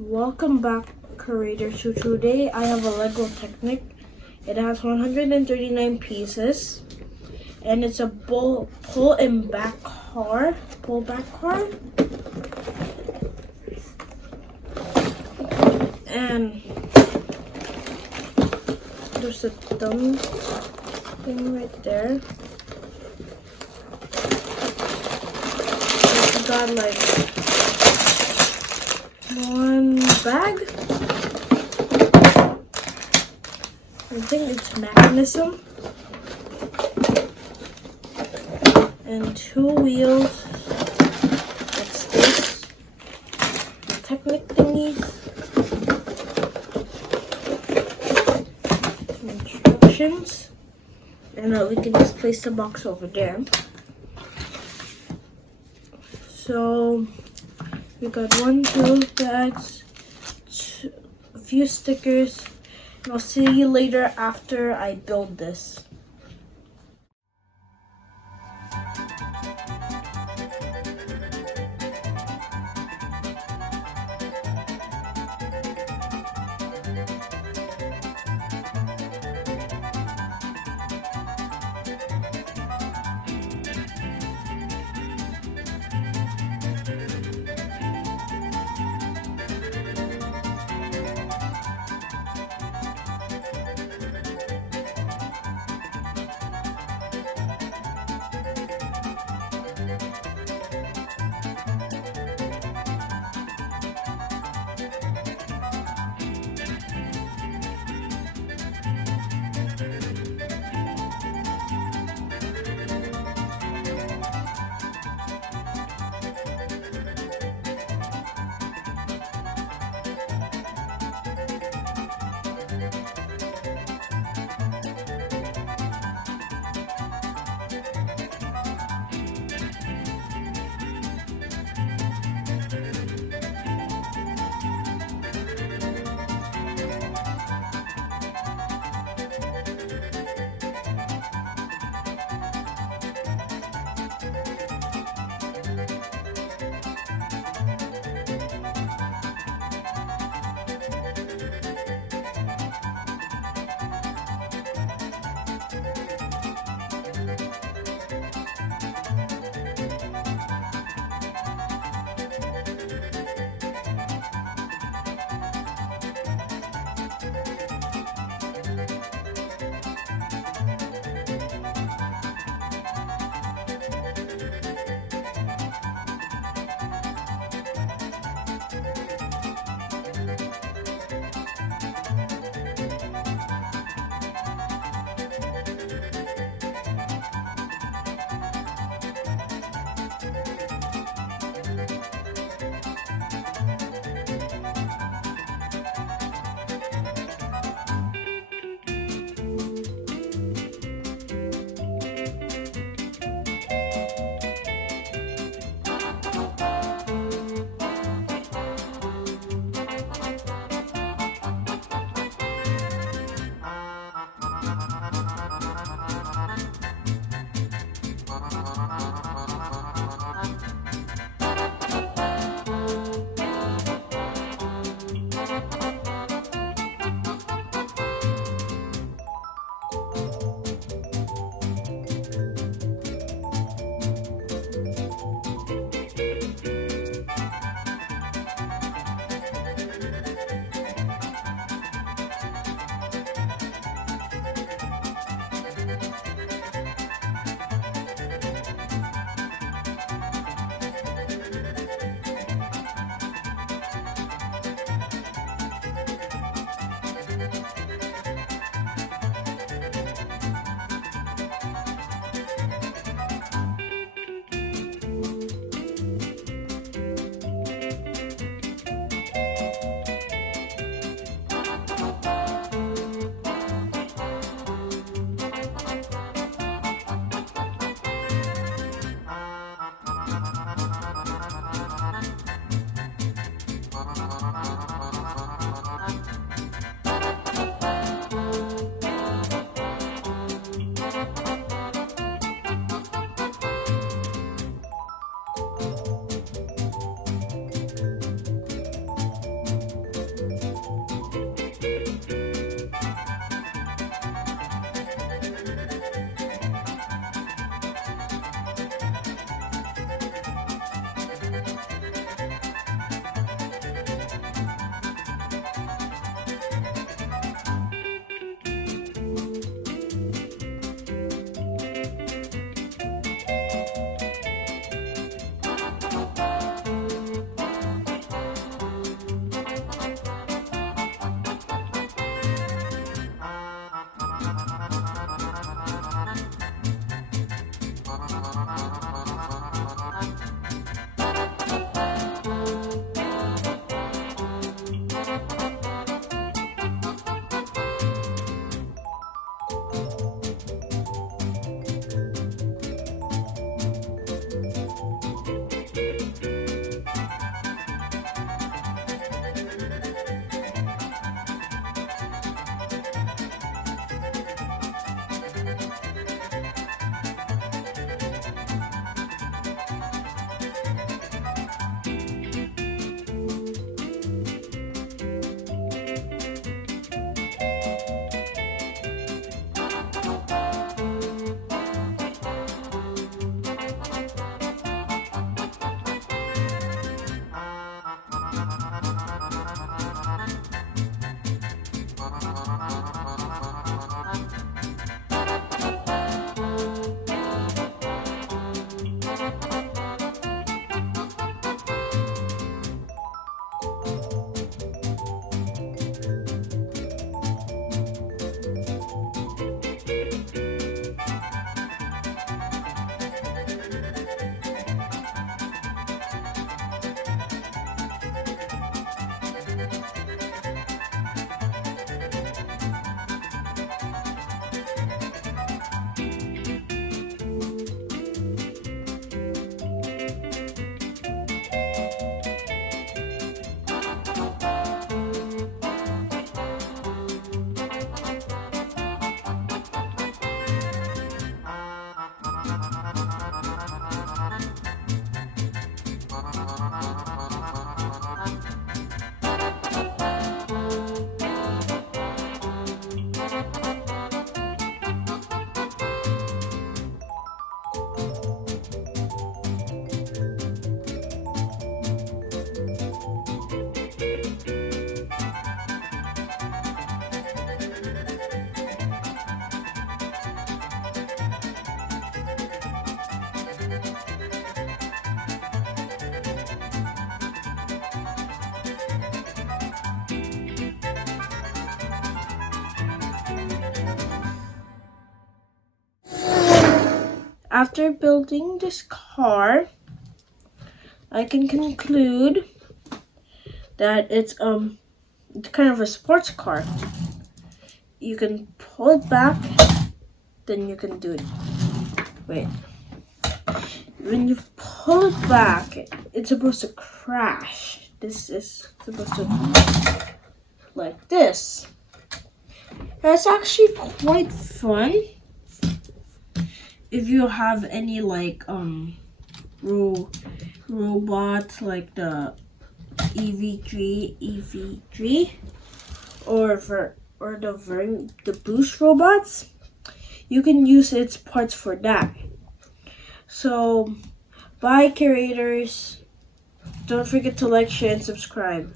Welcome back, creators. So today I have a Lego Technic. It has 139 pieces, and it's a pull back car. And there's a thumb thing right there. It's got like one bag. I think it's mechanism. And two wheels. That's this. The Technic thingy. Instructions. And we can just place the box over there. So we got 1, 2 bags, a few stickers, and I'll see you later after I build this. after building this car, I can conclude that it's kind of a sports car. You can pull it back, then you can do it. Wait. When you pull it back, it's supposed to crash. This is supposed to like this. That's actually quite fun. If you have any like robots like the EV3 or the Boost robots, you can use its parts for that. So, bye creators. Don't forget to like, share, and subscribe.